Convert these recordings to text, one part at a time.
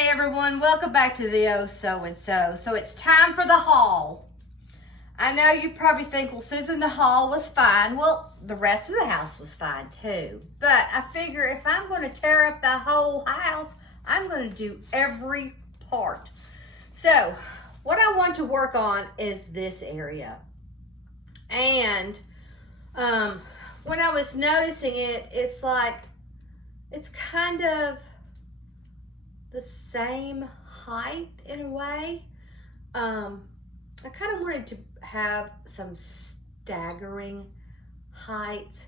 Hey everyone, welcome back to the Oh So and So. So it's time for the haul. I know you probably think, well, Susan, the haul was fine. Well, the rest of the house was fine too. But I figure if I'm going to tear up the whole house, I'm going to do every part. So what I want to work on is this area. And when I was noticing it, it's like, it's kind of the same height in a way. I kind of wanted to have some staggering heights.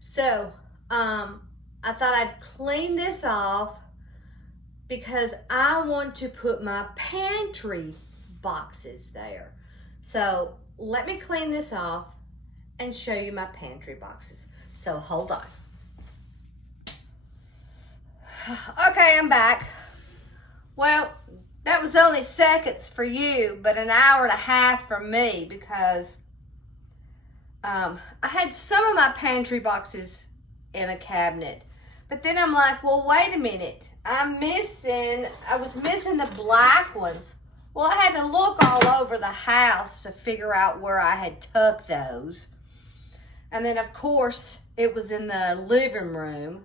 So I thought I'd clean this off because I want to put my pantry boxes there. So let me clean this off and show you my pantry boxes. So hold on. Okay, I'm back. Well, that was only seconds for you, but an hour and a half for me because I had some of my pantry boxes in a cabinet. But then I'm like, well, wait a minute. I was missing the black ones. Well, I had to look all over the house to figure out where I had tucked those. And then, of course, it was in the living room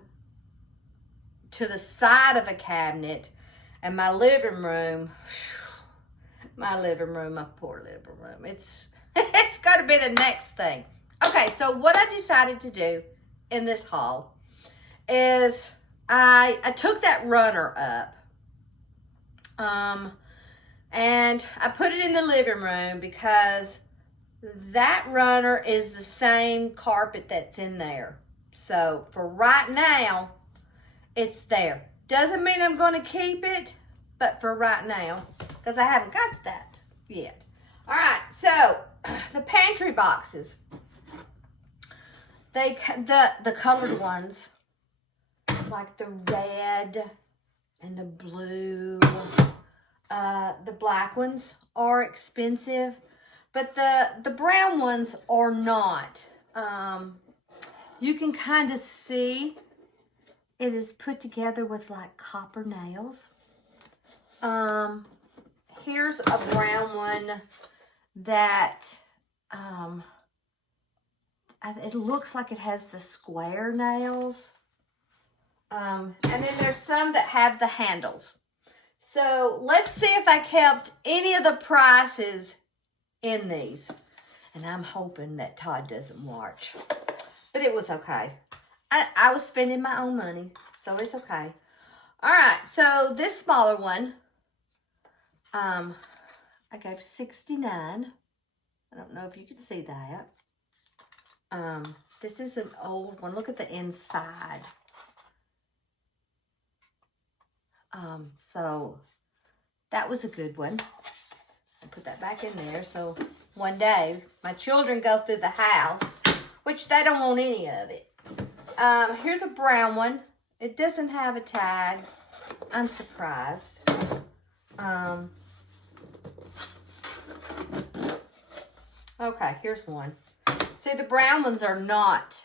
to the side of a cabinet. And my living room, my poor living room, it's got to be the next thing. Okay, so what I decided to do in this haul is I took that runner up and I put it in the living room because that runner is the same carpet that's in there. So for right now, it's there. Doesn't mean I'm going to keep it, but for right now, because I haven't got that yet. All right, so the pantry boxes, the colored ones, like the red and the blue, the black ones are expensive, but the brown ones are not. You can kind of see it is put together with like copper nails. Here's a brown one that it looks like it has the square nails. And then there's some that have the handles. So let's see if I kept any of the prices in these. And I'm hoping that Todd doesn't watch. But it was okay. I was spending my own money, so it's okay. All right, so this smaller one, I gave $69. I don't know if you can see that. This is an old one. Look at the inside. So that was a good one. I'll put that back in there. So one day, my children go through the house, which they don't want any of it. Here's a brown one. It doesn't have a tag. I'm surprised. Okay, here's one. See, the brown ones are not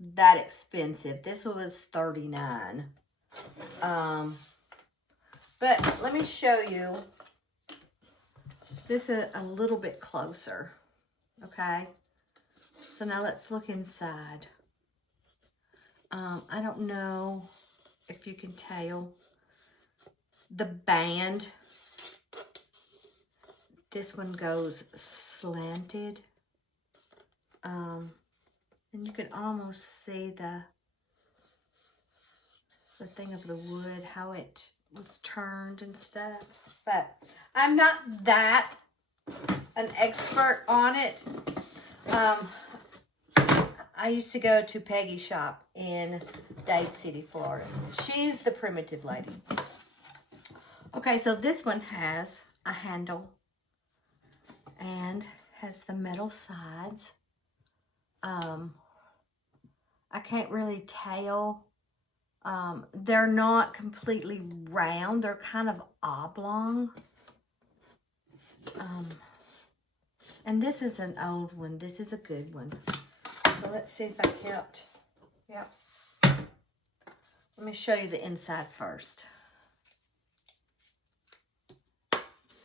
that expensive. This one was $39. But let me show you this a little bit closer. Okay? So now let's look inside. I don't know if you can tell the band. This one goes slanted. And you can almost see the thing of the wood, how it was turned and stuff. But I'm not that an expert on it. I used to go to Peggy's shop in Dade City, Florida. She's the primitive lady. Okay, so this one has a handle and has the metal sides. I can't really tell. They're not completely round. They're kind of oblong. And this is an old one. This is a good one. So let's see if I kept, yep. Let me show you the inside first.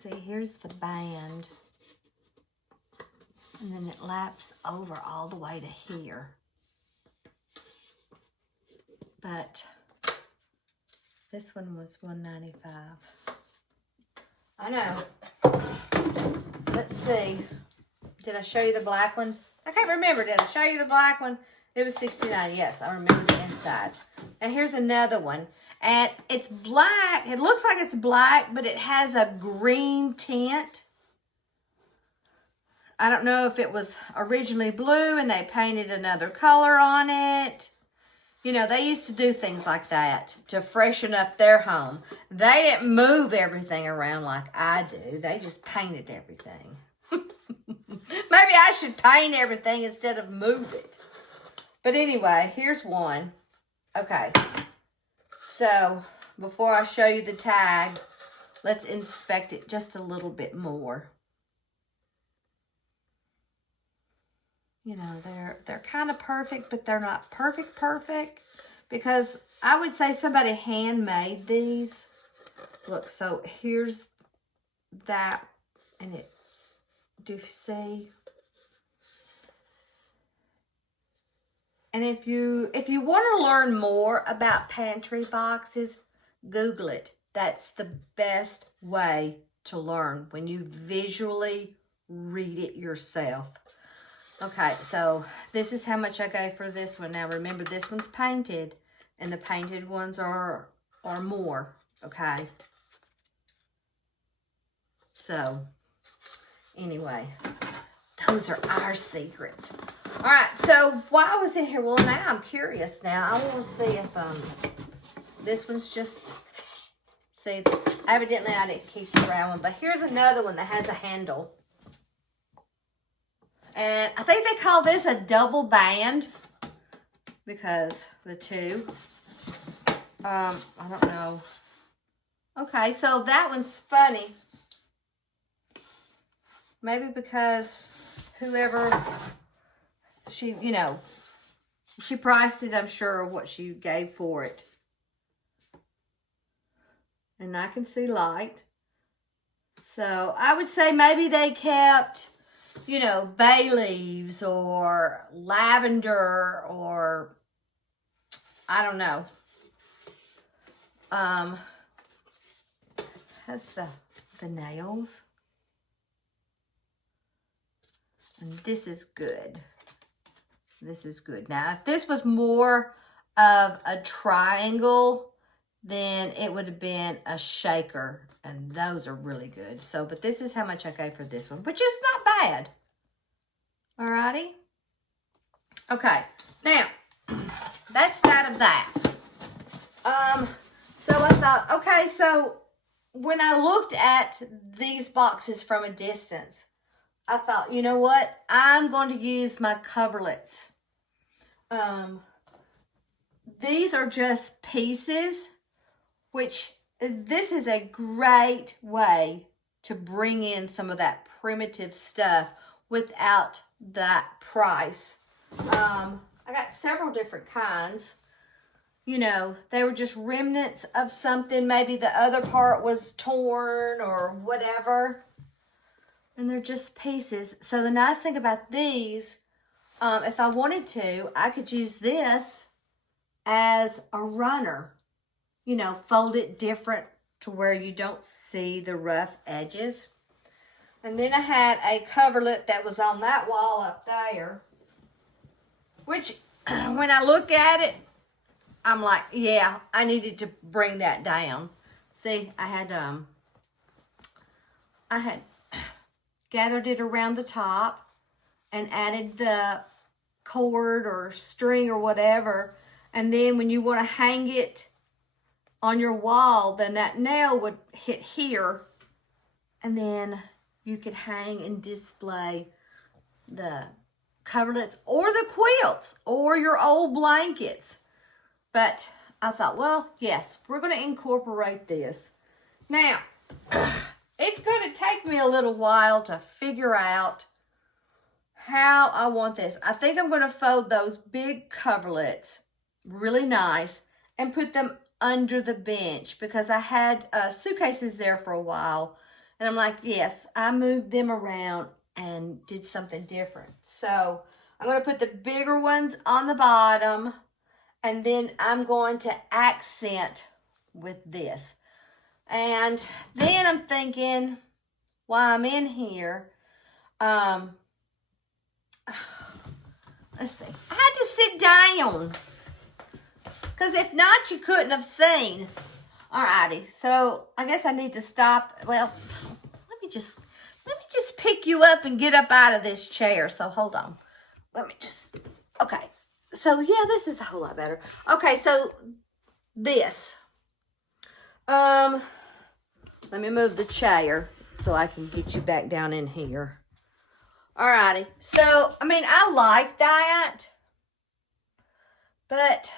see, here's the band. And then it laps over all the way to here. But this one was $195. I know. Let's see. Did I show you the black one? I can't remember. Did I show you the black one? It was $69. Yes, I remember the inside. And here's another one. And it's black. It looks like it's black, but it has a green tint. I don't know if it was originally blue and they painted another color on it. You know, they used to do things like that to freshen up their home. They didn't move everything around like I do. They just painted everything. Maybe I should paint everything instead of move it. But anyway, here's one. Okay. So, before I show you the tag, let's inspect it just a little bit more. You know, they're kind of perfect, but they're not perfect. Because I would say somebody handmade these. Look, so here's that. And it, do you see? And if you want to learn more about pantry boxes, Google it. That's the best way to learn, when you visually read it yourself. Okay, so this is how much I gave for this one. Now remember, this one's painted, and the painted ones are more, okay? So, anyway, those are our secrets. All right, so while I was in here, well, now I'm curious now. I want to see if this one's just, see, evidently I didn't keep the brown one, but here's another one that has a handle. And I think they call this a double band because the two. I don't know. Okay, so that one's funny. Maybe because whoever she, you know, she priced it, I'm sure, what she gave for it. And I can see light. So I would say maybe they kept, you know, bay leaves or lavender or I don't know. That's the nails. And this is good. This is good. Now, if this was more of a triangle, then it would have been a shaker. And those are really good. So, but this is how much I gave for this one, which is not bad. Alrighty. Okay. Now, that's that of that. So I thought, okay, so when I looked at these boxes from a distance, I thought, you know what? I'm going to use my coverlets. These are just pieces, which this is a great way to bring in some of that primitive stuff without that price. I got several different kinds. You know, they were just remnants of something. Maybe the other part was torn or whatever. And they're just pieces. So the nice thing about these, if I wanted to, I could use this as a runner. You know, fold it different to where you don't see the rough edges. And then I had a coverlet that was on that wall up there, which when I look at it, I'm like, yeah, I needed to bring that down. See, I had gathered it around the top and added the cord or string or whatever. And then when you want to hang it on your wall, then that nail would hit here. And then you could hang and display the coverlets or the quilts or your old blankets. But I thought, well, yes, we're going to incorporate this. Now, it's going to take me a little while to figure out how I want this. I think I'm going to fold those big coverlets really nice and put them under the bench because I had suitcases there for a while. And I'm like, yes, I moved them around and did something different. So I'm going to put the bigger ones on the bottom, and then I'm going to accent with this. And then I'm thinking, while I'm in here, let's see. I had to sit down, because if not, you couldn't have seen. Alrighty, so I guess I need to stop. Well, let me just pick you up and get up out of this chair. So hold on. Okay. So yeah, this is a whole lot better. Okay, so this. Let me move the chair so I can get you back down in here. Alrighty. So, I mean, I like that, but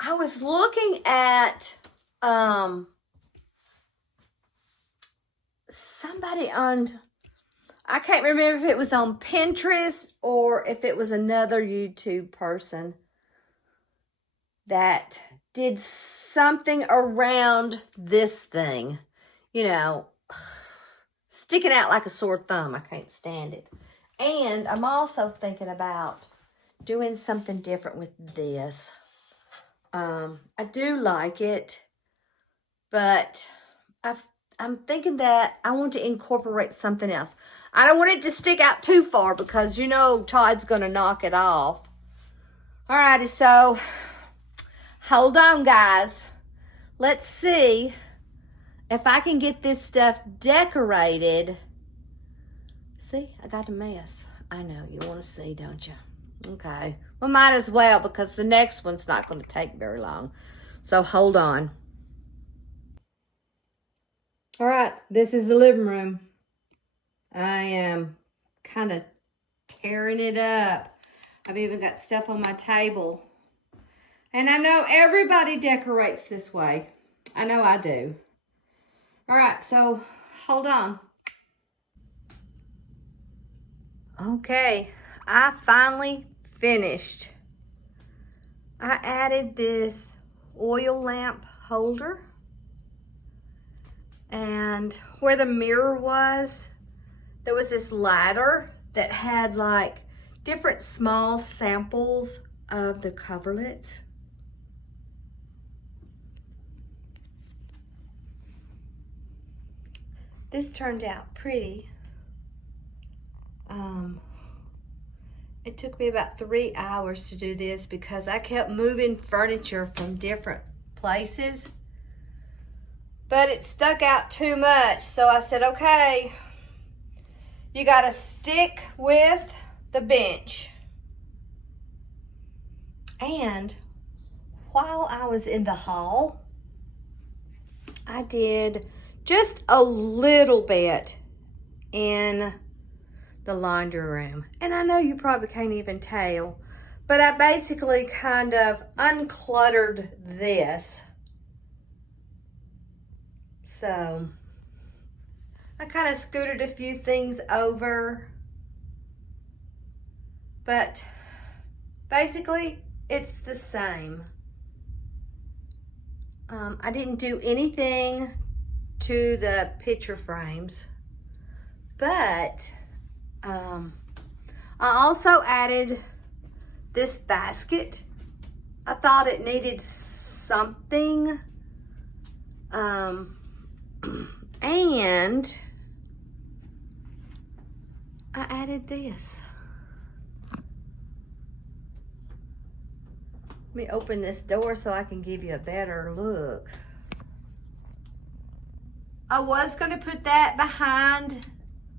I was looking at somebody on, I can't remember if it was on Pinterest or if it was another YouTube person that did something around this thing. You know, sticking out like a sore thumb. I can't stand it. And I'm also thinking about doing something different with this. I do like it, but I'm thinking that I want to incorporate something else. I don't want it to stick out too far because, you know, Todd's going to knock it off. Alrighty, so hold on, guys. Let's see if I can get this stuff decorated. See, I got a mess. I know, you want to see, don't you? Okay, well, might as well because the next one's not going to take very long. So hold on. All right, this is the living room. I am kind of tearing it up. I've even got stuff on my table. And I know everybody decorates this way. I know I do. All right, so hold on. Okay, I finally finished. I added this oil lamp holder. And where the mirror was, there was this ladder that had like different small samples of the coverlets. This turned out pretty. It took me about 3 hours to do this because I kept moving furniture from different places. But it stuck out too much, so I said, okay, you gotta stick with the bench. And while I was in the hall, I did just a little bit in the laundry room. And I know you probably can't even tell, but I basically kind of uncluttered this. So I kind of scooted a few things over, but basically it's the same. I didn't do anything to the picture frames, but I also added this basket. I thought it needed something. And I added this. Let me open this door so I can give you a better look. I was going to put that behind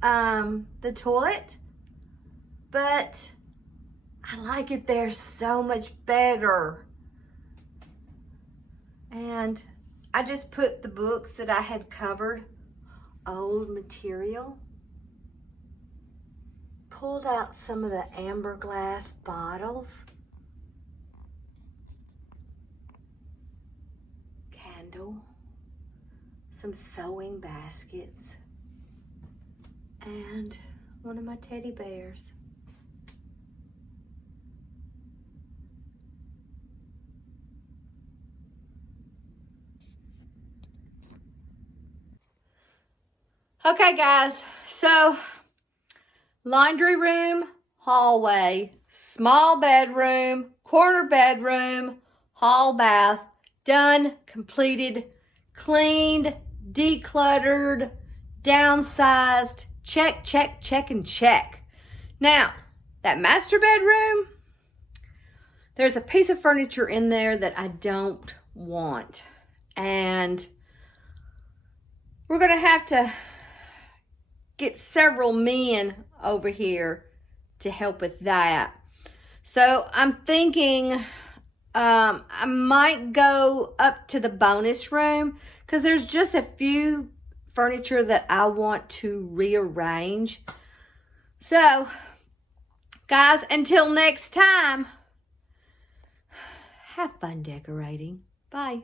the toilet, but I like it there so much better. And I just put the books that I had covered, old material, pulled out some of the amber glass bottles, candle, some sewing baskets, and one of my teddy bears. Okay, guys, so laundry room, hallway, small bedroom, corner bedroom, hall bath, done, completed, cleaned, decluttered, downsized, check, check, check, and check. Now, that master bedroom, there's a piece of furniture in there that I don't want. And we're going to have to get several men over here to help with that. So I'm thinking I might go up to the bonus room because there's just a few furniture that I want to rearrange. So, guys, until next time, have fun decorating. Bye.